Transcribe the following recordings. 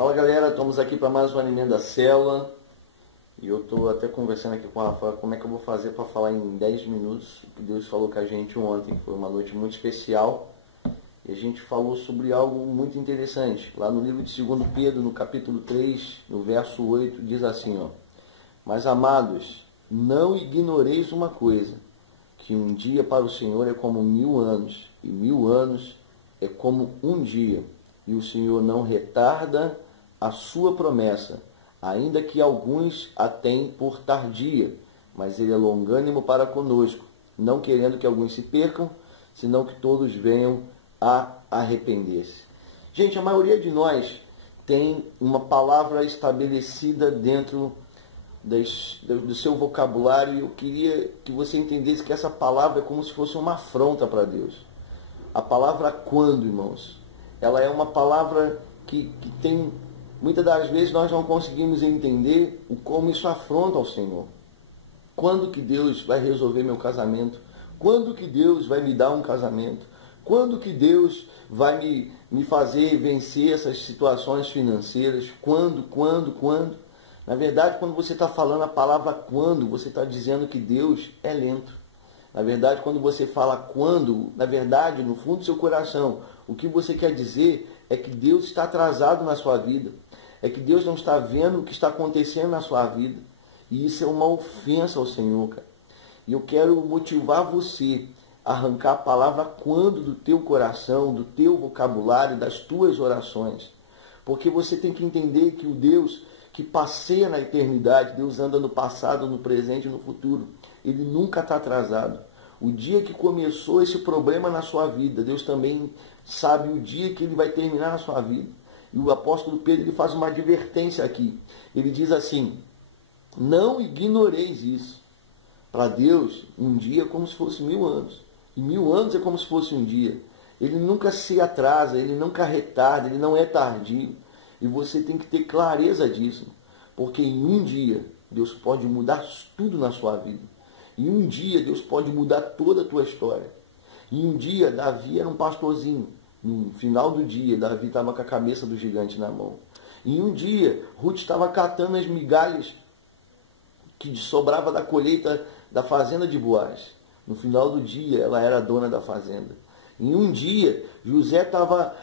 Fala galera, estamos aqui para mais um Alimento da Célula. E eu estou até conversando aqui com a Rafa como é que eu vou fazer para falar em 10 minutos o que Deus falou com a gente ontem. Foi uma noite muito especial e a gente falou sobre algo muito interessante. Lá no livro de 2 Pedro, no capítulo 3, no verso 8, diz assim, ó: Mas amados, não ignoreis uma coisa, que um dia para o Senhor é como 1000 anos, e 1000 anos é como um dia. E o Senhor não retarda a sua promessa, ainda que alguns a tenham por tardia, mas Ele é longânimo para conosco, não querendo que alguns se percam, senão que todos venham a arrepender-se. Gente, a maioria de nós tem uma palavra estabelecida dentro do seu vocabulário, e eu queria que você entendesse que essa palavra é como se fosse uma afronta para Deus. A palavra quando, irmãos, ela é uma palavra que tem, muitas das vezes nós não conseguimos entender como isso afronta ao Senhor. Quando que Deus vai resolver meu casamento? Quando que Deus vai me dar um casamento? Quando que Deus vai me fazer vencer essas situações financeiras? Quando? Na verdade, quando você está falando a palavra quando, você está dizendo que Deus é lento. Na verdade, quando você fala quando, na verdade, no fundo do seu coração, o que você quer dizer é que Deus está atrasado na sua vida. É que Deus não está vendo o que está acontecendo na sua vida. E isso é uma ofensa ao Senhor, cara. E eu quero motivar você a arrancar a palavra quando do teu coração, do teu vocabulário, das tuas orações. Porque você tem que entender que o Deus que passeia na eternidade, Deus anda no passado, no presente e no futuro. Ele nunca está atrasado. O dia que começou esse problema na sua vida, Deus também sabe o dia que ele vai terminar na sua vida. E o apóstolo Pedro ele faz uma advertência aqui. Ele diz assim: não ignoreis isso. Para Deus, um dia é como se fosse 1000 anos. E 1000 anos é como se fosse um dia. Ele nunca se atrasa, ele nunca retarda, ele não é tardio. E você tem que ter clareza disso. Porque em um dia, Deus pode mudar tudo na sua vida. Em um dia, Deus pode mudar toda a tua história. Em um dia, Davi era um pastorzinho. No final do dia, Davi estava com a cabeça do gigante na mão. Em um dia, Ruth estava catando as migalhas que sobrava da colheita da fazenda de Boaz. No final do dia, ela era a dona da fazenda. Em um dia, José estava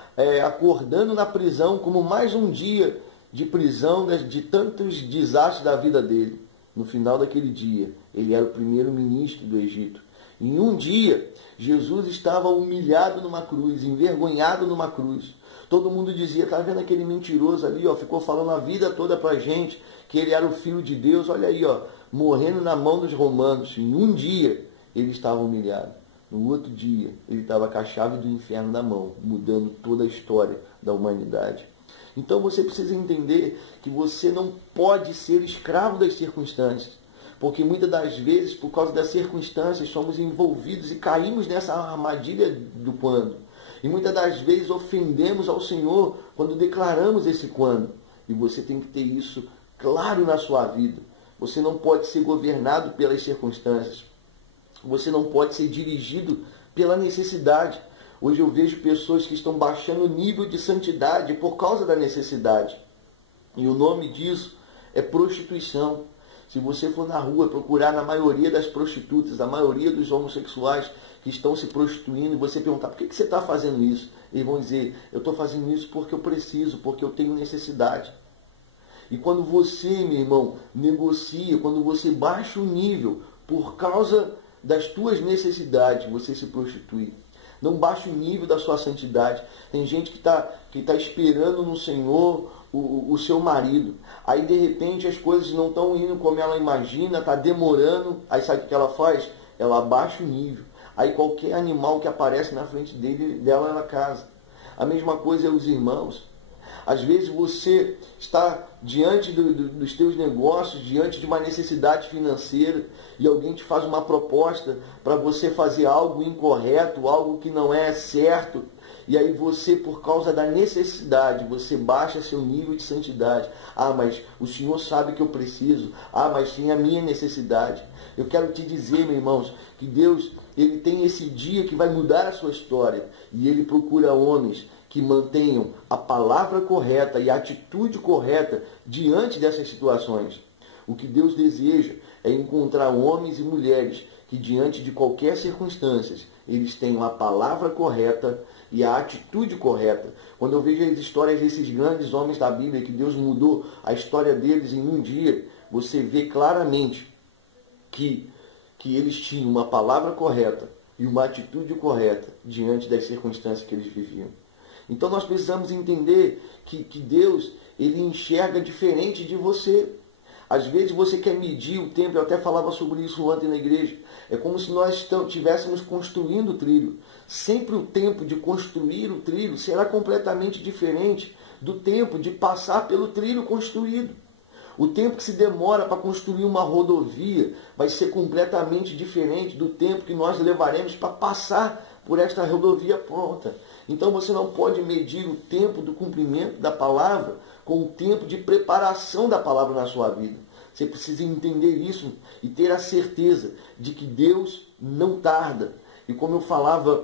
acordando na prisão como mais um dia de prisão, de tantos desastres da vida dele. No final daquele dia, ele era o primeiro-ministro do Egito. Em um dia, Jesus estava humilhado numa cruz, envergonhado numa cruz. Todo mundo dizia: está vendo aquele mentiroso ali, ó, ficou falando a vida toda para a gente que ele era o Filho de Deus. Olha aí, ó, morrendo na mão dos romanos. Em um dia, ele estava humilhado. No outro dia, ele estava com a chave do inferno na mão, mudando toda a história da humanidade. Então você precisa entender que você não pode ser escravo das circunstâncias. Porque muitas das vezes, por causa das circunstâncias, somos envolvidos e caímos nessa armadilha do quando. E muitas das vezes ofendemos ao Senhor quando declaramos esse quando. E você tem que ter isso claro na sua vida. Você não pode ser governado pelas circunstâncias. Você não pode ser dirigido pela necessidade. Hoje eu vejo pessoas que estão baixando o nível de santidade por causa da necessidade. E o nome disso é prostituição. Se você for na rua procurar na maioria das prostitutas, a maioria dos homossexuais que estão se prostituindo, e você perguntar: por que você está fazendo isso? Eles vão dizer: eu estou fazendo isso porque eu preciso, porque eu tenho necessidade. E quando você, meu irmão, negocia, quando você baixa o nível por causa das tuas necessidades, você se prostitui. Não baixe o nível da sua santidade. Tem gente que tá esperando no Senhor o seu marido. Aí de repente as coisas não estão indo como ela imagina, está demorando. Aí sabe o que ela faz? Ela abaixa o nível. Aí qualquer animal que aparece na frente dela, ela casa. A mesma coisa é os irmãos. Às vezes você está diante dos teus negócios, diante de uma necessidade financeira, e alguém te faz uma proposta para você fazer algo incorreto, algo que não é certo, e aí você, por causa da necessidade, você baixa seu nível de santidade. Ah, mas o Senhor sabe que eu preciso. Ah, mas tem a minha necessidade. Eu quero te dizer, meus irmãos, que Deus, ele tem esse dia que vai mudar a sua história. E ele procura homens que mantenham a palavra correta e a atitude correta diante dessas situações. O que Deus deseja é encontrar homens e mulheres que, diante de qualquer circunstância, eles tenham a palavra correta e a atitude correta. Quando eu vejo as histórias desses grandes homens da Bíblia, que Deus mudou a história deles em um dia, você vê claramente que eles tinham uma palavra correta e uma atitude correta diante das circunstâncias que eles viviam. Então nós precisamos entender que Deus, ele enxerga diferente de você. Às vezes você quer medir o tempo, eu até falava sobre isso ontem na igreja. É como se nós estivéssemos construindo o trilho. Sempre o tempo de construir o trilho será completamente diferente do tempo de passar pelo trilho construído. O tempo que se demora para construir uma rodovia vai ser completamente diferente do tempo que nós levaremos para passar por esta rodovia pronta. Então você não pode medir o tempo do cumprimento da palavra com o tempo de preparação da palavra na sua vida. Você precisa entender isso e ter a certeza de que Deus não tarda. E como eu falava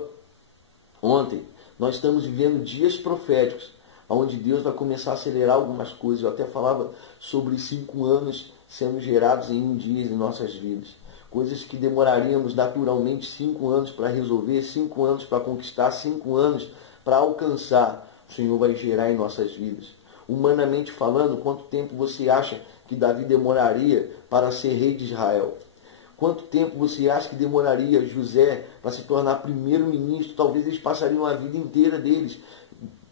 ontem, nós estamos vivendo dias proféticos, onde Deus vai começar a acelerar algumas coisas. Eu até falava sobre 5 anos sendo gerados em um dia em nossas vidas. Coisas que demoraríamos naturalmente 5 anos para resolver, 5 anos para conquistar, 5 anos para alcançar. O Senhor vai gerar em nossas vidas. Humanamente falando, quanto tempo você acha que Davi demoraria para ser rei de Israel? Quanto tempo você acha que demoraria José para se tornar primeiro-ministro? Talvez eles passariam a vida inteira deles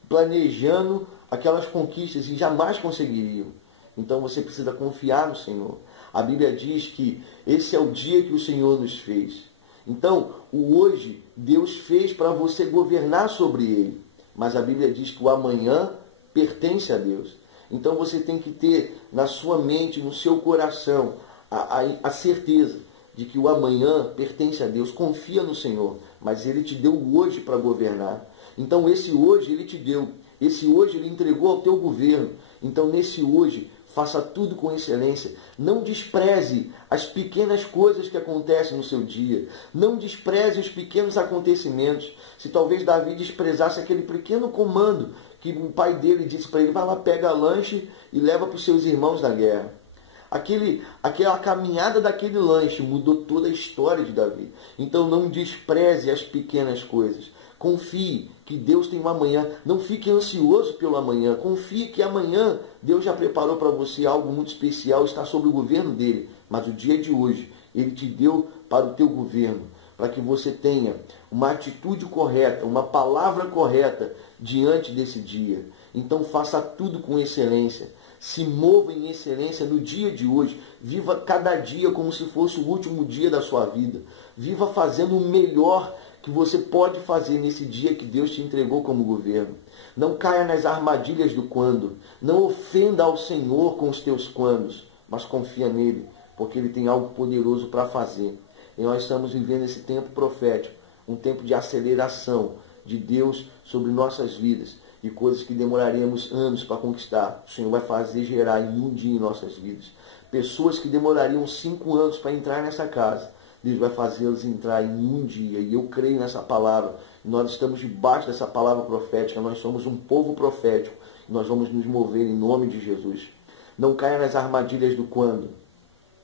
planejando aquelas conquistas e jamais conseguiriam. Então você precisa confiar no Senhor. A Bíblia diz que esse é o dia que o Senhor nos fez. Então, o hoje Deus fez para você governar sobre ele. Mas a Bíblia diz que o amanhã pertence a Deus. Então você tem que ter na sua mente, no seu coração, a certeza de que o amanhã pertence a Deus. Confia no Senhor, mas Ele te deu o hoje para governar. Então esse hoje Ele te deu. Esse hoje Ele entregou ao teu governo. Então nesse hoje, faça tudo com excelência. Não despreze as pequenas coisas que acontecem no seu dia. Não despreze os pequenos acontecimentos. Se talvez Davi desprezasse aquele pequeno comando que o pai dele disse para ele: vai lá, pega lanche e leva para os seus irmãos da guerra. Aquela caminhada daquele lanche mudou toda a história de Davi. Então não despreze as pequenas coisas. Confie que Deus tem um amanhã. Não fique ansioso pelo amanhã. Confie que amanhã Deus já preparou para você algo muito especial, está sob o governo dele. Mas o dia de hoje, Ele te deu para o teu governo, para que você tenha uma atitude correta, uma palavra correta diante desse dia. Então faça tudo com excelência. Se mova em excelência no dia de hoje. Viva cada dia como se fosse o último dia da sua vida. Viva fazendo o melhor que você pode fazer nesse dia que Deus te entregou como governo. Não caia nas armadilhas do quando. Não ofenda ao Senhor com os teus quandos, mas confia nele, porque Ele tem algo poderoso para fazer. E nós estamos vivendo esse tempo profético, um tempo de aceleração de Deus sobre nossas vidas. E coisas que demoraríamos anos para conquistar, o Senhor vai fazer gerar em um dia em nossas vidas. Pessoas que demorariam 5 anos para entrar nessa casa, Deus vai fazê-los entrar em um dia. E eu creio nessa palavra. Nós estamos debaixo dessa palavra profética. Nós somos um povo profético. Nós vamos nos mover em nome de Jesus. Não caia nas armadilhas do quando.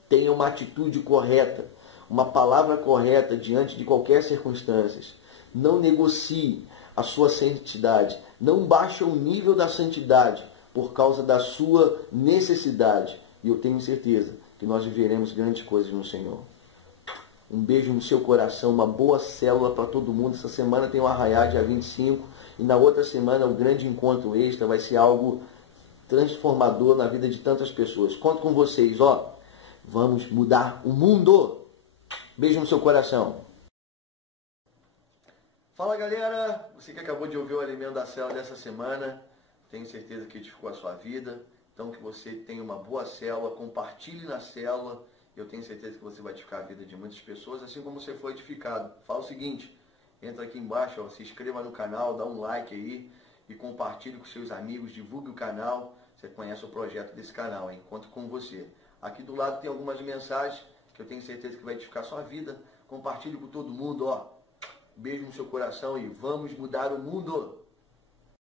Tenha uma atitude correta, uma palavra correta diante de qualquer circunstância. Não negocie a sua santidade. Não baixe o nível da santidade por causa da sua necessidade. E eu tenho certeza que nós viveremos grandes coisas no Senhor. Um beijo no seu coração, uma boa célula para todo mundo. Essa semana tem o Arraiá, dia 25. E na outra semana o grande encontro extra vai ser algo transformador na vida de tantas pessoas. Conto com vocês, ó. Vamos mudar o mundo. Beijo no seu coração. Fala galera, você que acabou de ouvir o Alimento da Célula dessa semana, tenho certeza que edificou a sua vida. Então que você tenha uma boa célula, compartilhe na célula. Eu tenho certeza que você vai edificar a vida de muitas pessoas, assim como você foi edificado. Fala o seguinte, entra aqui embaixo, ó, se inscreva no canal, dá um like aí e compartilhe com seus amigos, divulgue o canal. Você conhece o projeto desse canal, hein? Conto com você. Aqui do lado tem algumas mensagens que eu tenho certeza que vai edificar a sua vida. compartilhe com todo mundo, ó. Beijo no seu coração e vamos mudar o mundo!